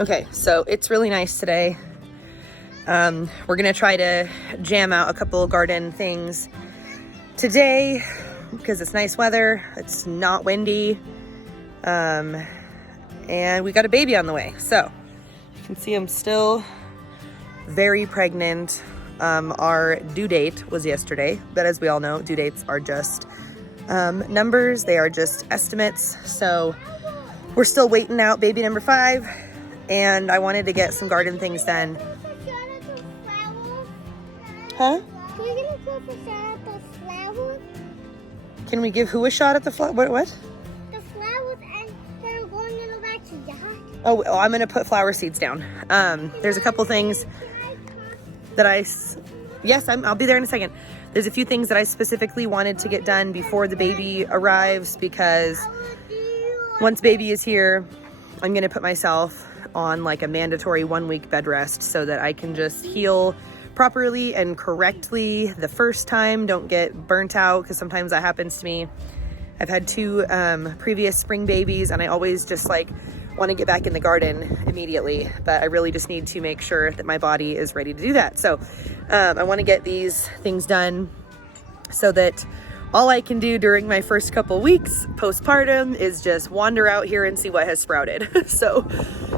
Okay, so it's really nice today. We're gonna try to jam out a couple garden things today because it's nice weather, it's not windy, and we got a baby on the way. So you can see I'm still very pregnant. Our due date was yesterday, but as we all know, due dates are just numbers, they are just estimates. So we're still waiting out baby number 5, and I wanted to get some garden things done. Huh? Can you give me a shot at the flowers? Can we give who a shot at the flower? What? The flowers, and they're going in the backyard. Oh, I'm gonna put flower seeds down. There's a couple things that yes, I'll be there in a second. There's a few things that I specifically wanted to get done before the baby arrives, because once baby is here, I'm gonna put myself on like a mandatory 1-week bed rest so that I can just heal properly and correctly the first time, don't get burnt out, because sometimes that happens to me. I've had 2 previous spring babies, and I always just like want to get back in the garden immediately, but I really just need to make sure that my body is ready to do that. So I want to get these things done so that all I can do during my first couple weeks postpartum is just wander out here and see what has sprouted. So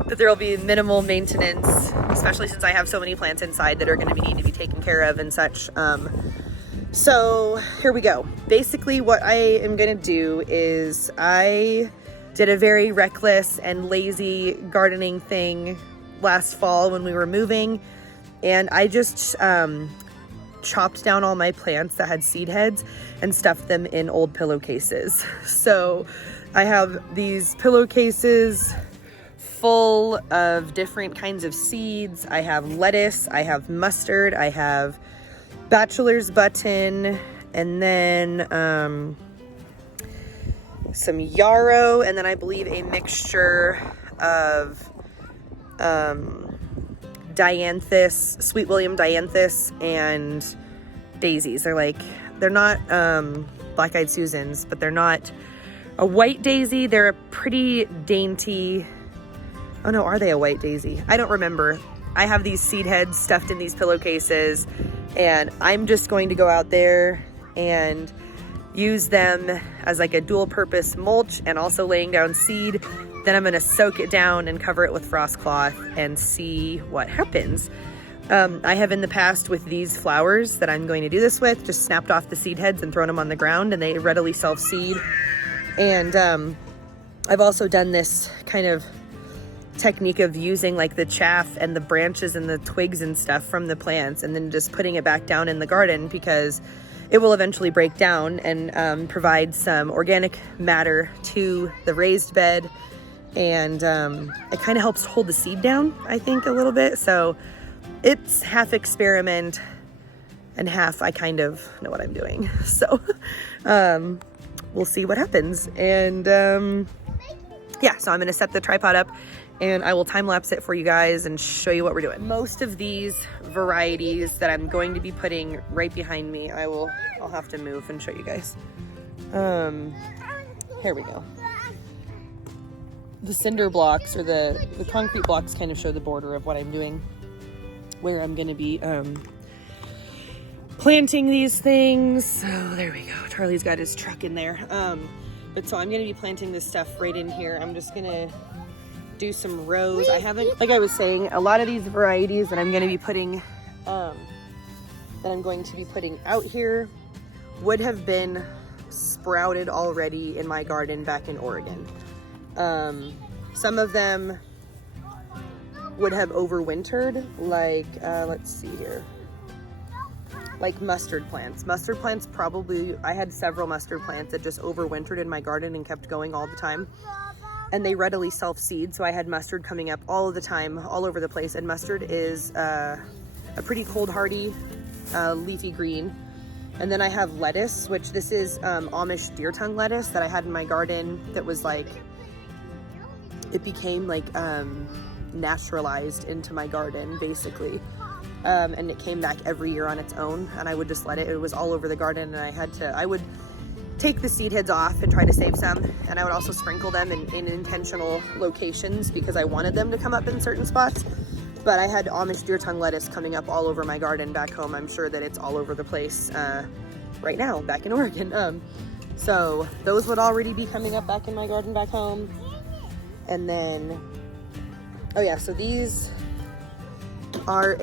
that there will be minimal maintenance, especially since I have so many plants inside that are going to need to be taken care of and such. So here we go. Basically what I am going to do is I did a very reckless and lazy gardening thing last fall when we were moving, and I just chopped down all my plants that had seed heads and stuffed them in old pillowcases. So I have these pillowcases full of different kinds of seeds. I have lettuce, I have mustard, I have bachelor's button, and then some yarrow, and then I believe a mixture of Dianthus, Sweet William Dianthus, and daisies. They're not black-eyed Susans, but they're not a white daisy. They're a pretty dainty, oh no, are they a white daisy? I don't remember. I have these seed heads stuffed in these pillowcases, and I'm just going to go out there and use them as like a dual purpose mulch and also laying down seed. Then I'm gonna soak it down and cover it with frost cloth and see what happens. I have in the past with these flowers that I'm going to do this with, just snapped off the seed heads and thrown them on the ground, and they readily self-seed. And I've also done this kind of technique of using like the chaff and the branches and the twigs and stuff from the plants and then just putting it back down in the garden, because it will eventually break down and provide some organic matter to the raised bed. And it kind of helps hold the seed down, I think, a little bit. So it's half experiment and half I kind of know what I'm doing. So we'll see what happens. And yeah, so I'm gonna set the tripod up and I will time lapse it for you guys and show you what we're doing. Most of these varieties that I'm going to be putting right behind me, I'll have to move and show you guys. Here we go. The cinder blocks, or the concrete blocks, kind of show the border of what I'm doing, where I'm gonna be planting these things. So there we go. Charlie's got his truck in there. But so I'm gonna be planting this stuff right in here. I'm just gonna do some rows. I haven't, like I was saying, a lot of these varieties that I'm going to be putting out here would have been sprouted already in my garden back in Oregon. Some of them would have overwintered, like let's see here, like mustard plants. Mustard plants probably, I had several mustard plants that just overwintered in my garden and kept going all the time. And they readily self-seed, so I had mustard coming up all of the time, all over the place. And mustard is a pretty cold hardy leafy green. And then I have lettuce, which this is Amish deer tongue lettuce that I had in my garden that was like, it became like naturalized into my garden basically. And it came back every year on its own, and I would just let it. It was all over the garden, and I would take the seed heads off and try to save some. And I would also sprinkle them in intentional locations because I wanted them to come up in certain spots. But I had Amish deer tongue lettuce coming up all over my garden back home. I'm sure that it's all over the place right now back in Oregon. So those would already be coming up back in my garden back home. And then, oh yeah, so these are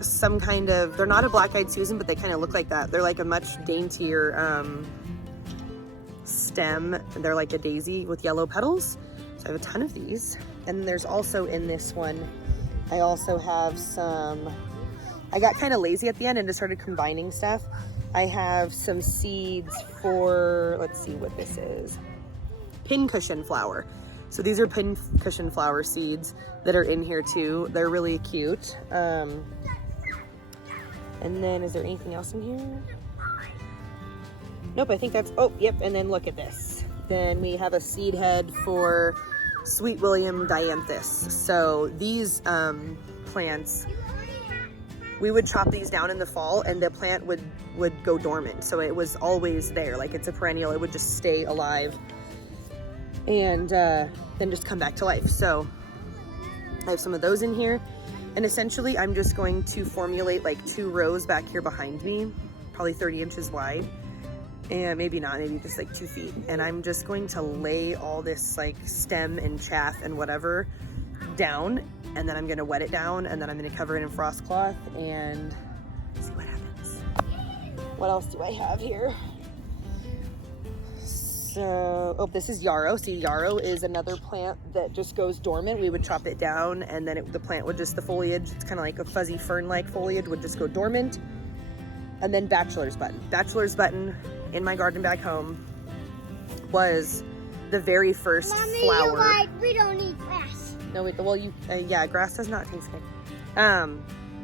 some kind of, they're not a black-eyed Susan, but they kind of look like that. They're like a much daintier stem. They're like a daisy with yellow petals. So I have a ton of these. And there's also in this one, I also have some, I got kind of lazy at the end and just started combining stuff. I have some seeds for, let's see what this is, pincushion flower. So these are pincushion flower seeds that are in here too. They're really cute. And then is there anything else in here? Nope, I think that's, oh, yep, and then look at this. Then we have a seed head for Sweet William Dianthus. So these plants, we would chop these down in the fall and the plant would go dormant. So it was always there, like it's a perennial, it would just stay alive and then just come back to life. So I have some of those in here. And essentially I'm just going to formulate like 2 rows back here behind me, probably 30 inches wide. And maybe not, maybe just like 2 feet. And I'm just going to lay all this like stem and chaff and whatever down. And then I'm gonna wet it down and then I'm gonna cover it in frost cloth and see what happens. What else do I have here? So, oh, this is yarrow. See, yarrow is another plant that just goes dormant. We would chop it down and then the plant would just, the foliage, it's kind of like a fuzzy fern-like foliage, would just go dormant. And then bachelor's button. Bachelor's button in my garden back home was the very first flower. You're right, we don't eat grass. No, wait, well, yeah, grass does not taste good.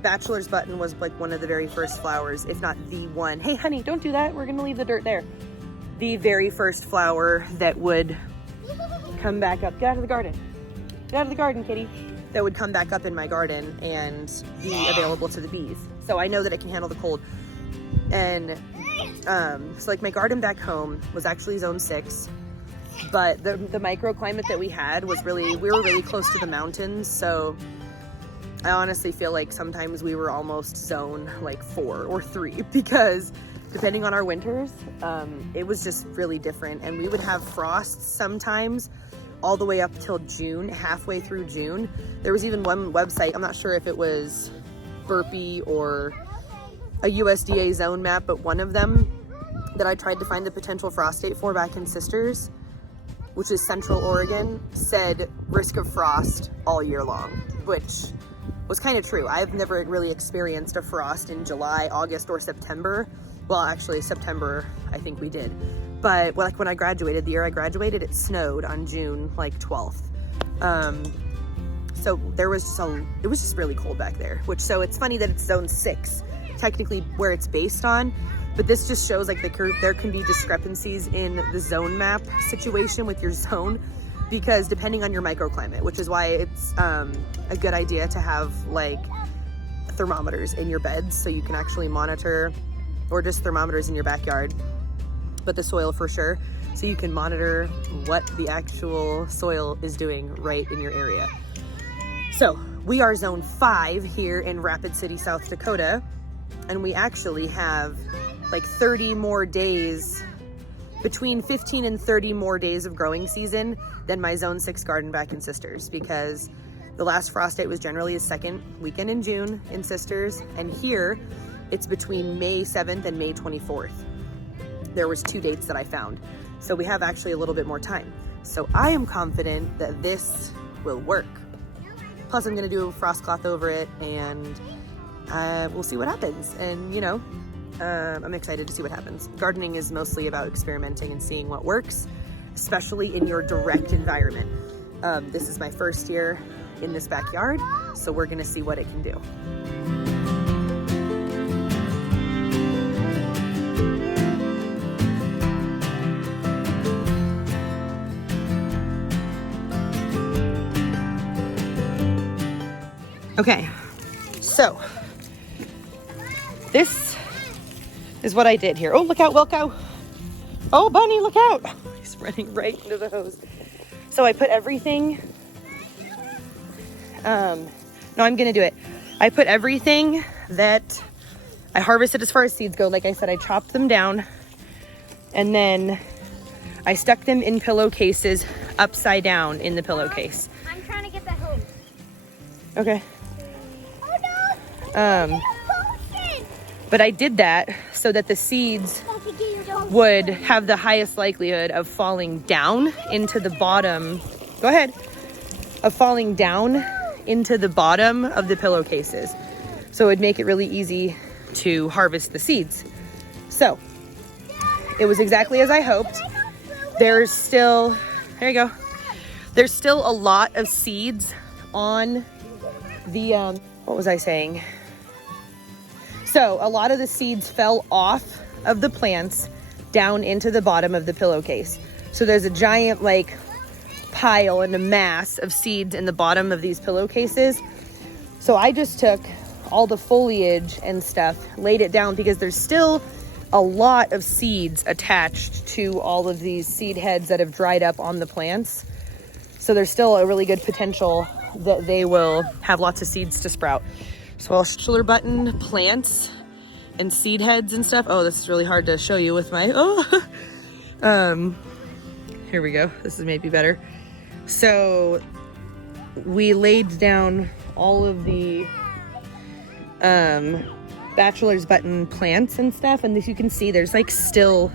Bachelor's button was like one of the very first flowers, if not the one. Hey, honey, don't do that. We're gonna leave the dirt there. The very first flower that would come back up. Get out of the garden. Get out of the garden, kitty. That would come back up in my garden and be available to the bees. So I know that it can handle the cold. And so like my garden back home was actually zone 6, but the microclimate that we had was we were really close to the mountains. So I honestly feel like sometimes we were almost zone like 4 or 3 because depending on our winters, it was just really different. And we would have frosts sometimes all the way up till June, halfway through June. There was even one website, I'm not sure if it was Burpee or a USDA zone map, but one of them that I tried to find the potential frost date for back in Sisters, which is Central Oregon, said risk of frost all year long, which was kind of true. I've never really experienced a frost in July, August, or September. Well, actually September, I think we did. But like when I graduated, the year I graduated, it snowed on June like 12th. So there was it was just really cold back there, so it's funny that it's zone 6, technically where it's based on, but this just shows like there can be discrepancies in the zone map situation with your zone, because depending on your microclimate, which is why it's a good idea to have like thermometers in your beds so you can actually monitor, or just thermometers in your backyard, but the soil for sure, so you can monitor what the actual soil is doing right in your area. So we are zone 5 here in Rapid City, South Dakota, and we actually have like 30 more days, between 15 and 30 more days of growing season than my zone 6 garden back in Sisters, because the last frost date was generally the 2nd weekend in June in Sisters, and here it's between May 7th and May 24th. There was 2 dates that I found. So we have actually a little bit more time. So I am confident that this will work. Plus I'm gonna do a frost cloth over it, and we'll see what happens. And I'm excited to see what happens. Gardening is mostly about experimenting and seeing what works, especially in your direct environment. This is my first year in this backyard, so we're gonna see what it can do. Okay, so this is what I did here. Oh, look out, Wilco. Oh, Bunny, look out. Oh, he's running right into the hose. So I put everything, no, I'm gonna do it. I put everything that I harvested as far as seeds go. Like I said, I chopped them down and then I stuck them in pillowcases upside down in the pillowcase. I'm trying to get that hose. Okay. Oh no! But I did that so that the seeds would have the highest likelihood of falling down into the bottom. Go ahead. Of falling down into the bottom of the pillowcases. So it would make it really easy to harvest the seeds. So it was exactly as I hoped. There's still, there you go. There's still a lot of seeds on the, what was I saying? So a lot of the seeds fell off of the plants down into the bottom of the pillowcase. So there's a giant like pile and a mass of seeds in the bottom of these pillowcases. So I just took all the foliage and stuff, laid it down because there's still a lot of seeds attached to all of these seed heads that have dried up on the plants. So there's still a really good potential that they will have lots of seeds to sprout. So I'll shoulder button plants and seed heads and stuff. Oh, this is really hard to show you with my, here we go. This is maybe better. So we laid down all of the bachelor's button plants and stuff. And as you can see, there's like still,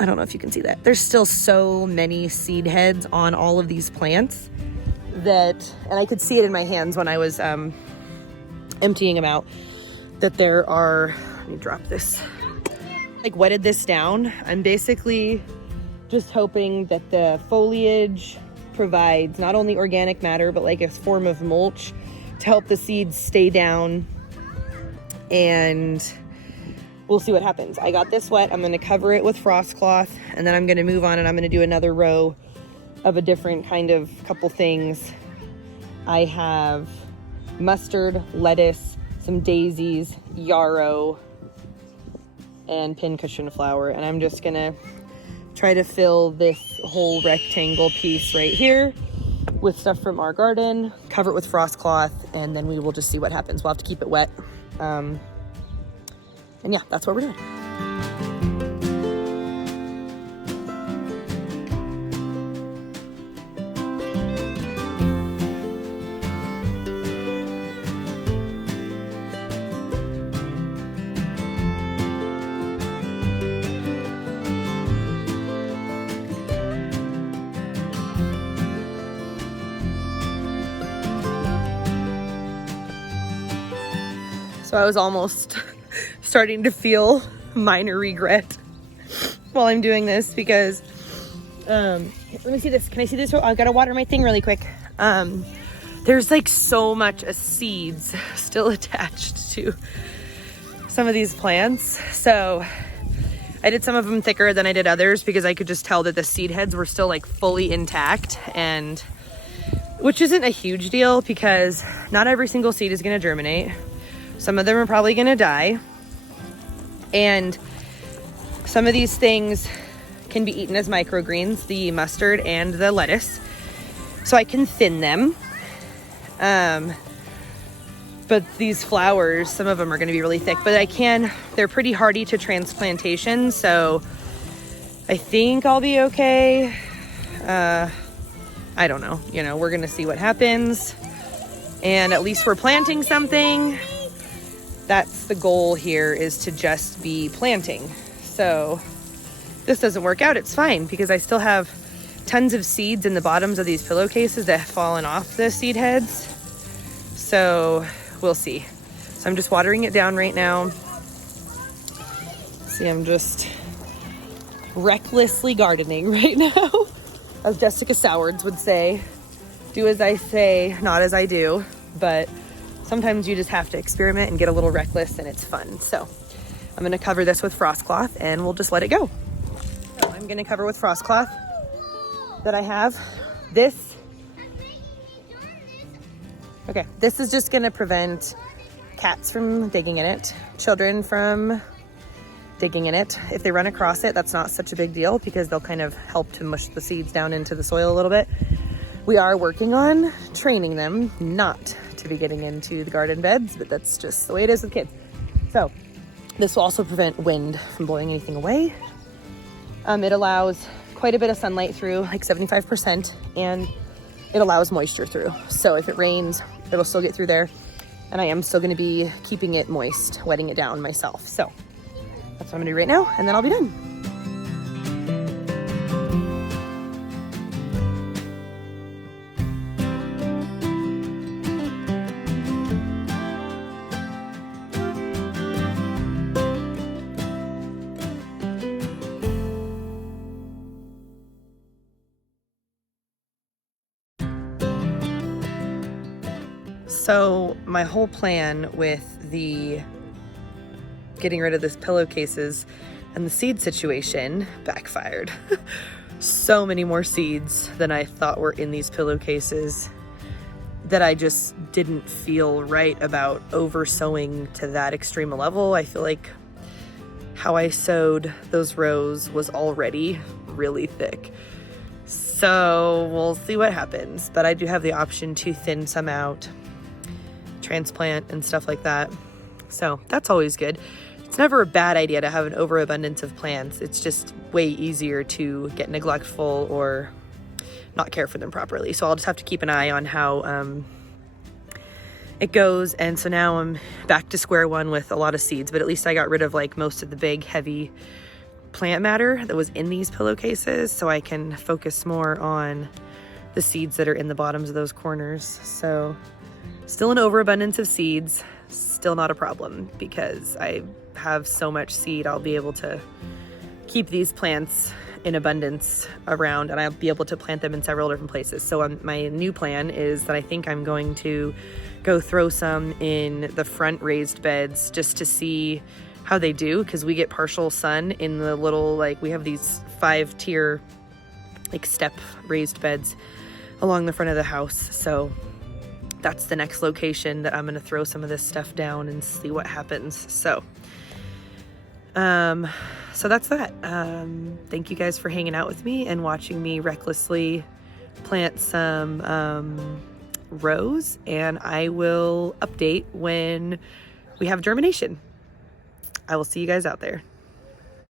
I don't know if you can see that. There's still so many seed heads on all of these plants that, and I could see it in my hands when I was emptying them out, that there are, let me drop this, like wetted this down. I'm basically just hoping that the foliage provides not only organic matter, but like a form of mulch to help the seeds stay down, and we'll see what happens. I got this wet. I'm going to cover it with frost cloth, and then I'm going to move on and I'm going to do another row of a different kind of couple things. I have mustard, lettuce, some daisies, yarrow, and pincushion flower. And I'm just gonna try to fill this whole rectangle piece right here with stuff from our garden, cover it with frost cloth, and then we will just see what happens. We'll have to keep it wet. And yeah, that's what we're doing. So I was almost starting to feel minor regret while I'm doing this because, let me see this. Can I see this? I've got to water my thing really quick. There's like so much seeds still attached to some of these plants. So I did some of them thicker than I did others because I could just tell that the seed heads were still like fully intact, and which isn't a huge deal because not every single seed is going to germinate. Some of them are probably going to die. And some of these things can be eaten as microgreens, the mustard and the lettuce. So I can thin them. But these flowers, some of them are going to be really thick, but they're pretty hardy to transplantation. So I think I'll be okay. I don't know. We're going to see what happens. And at least we're planting something. That's the goal here, is to just be planting. So this doesn't work out, it's fine because I still have tons of seeds in the bottoms of these pillowcases that have fallen off the seed heads. So we'll see. So I'm just watering it down right now. See, I'm just recklessly gardening right now. As Jessica Sowards would say, do as I say, not as I do. But sometimes you just have to experiment and get a little reckless, and it's fun. So I'm going to cover this with frost cloth and we'll just let it go. So I'm going to cover with frost cloth that I have. This is just going to prevent cats from digging in it, children from digging in it. If they run across it, that's not such a big deal because they'll kind of help to mush the seeds down into the soil a little bit. We are working on training them not to be getting into the garden beds, but that's just the way it is with kids. So this will also prevent wind from blowing anything away. It allows quite a bit of sunlight through, like 75%, and it allows moisture through. So if it rains, it'll still get through there. And I am still gonna be keeping it moist, wetting it down myself. So that's what I'm gonna do right now, and then I'll be done. So my whole plan with the getting rid of this pillowcases and the seed situation backfired. So many more seeds than I thought were in these pillowcases that I just didn't feel right about over sowing to that extreme a level. I feel like how I sowed those rows was already really thick. So we'll see what happens, but I do have the option to thin some out, transplant and stuff like that. So that's always good. It's never a bad idea to have an overabundance of plants. It's just way easier to get neglectful or not care for them properly. So I'll just have to keep an eye on how it goes. And so now I'm back to square one with a lot of seeds, but at least I got rid of like most of the big heavy plant matter that was in these pillowcases, so I can focus more on the seeds that are in the bottoms of those corners. So still an overabundance of seeds, still not a problem because I have so much seed. I'll be able to keep these plants in abundance around, and I'll be able to plant them in several different places. So my new plan is that I think I'm going to go throw some in the front raised beds just to see how they do, because we get partial sun in the little, like, we have these 5-tier like step raised beds along the front of the house. So that's the next location that I'm going to throw some of this stuff down and see what happens. So that's that. Thank you guys for hanging out with me and watching me recklessly plant some rows, and I will update when we have germination. I will see you guys out there.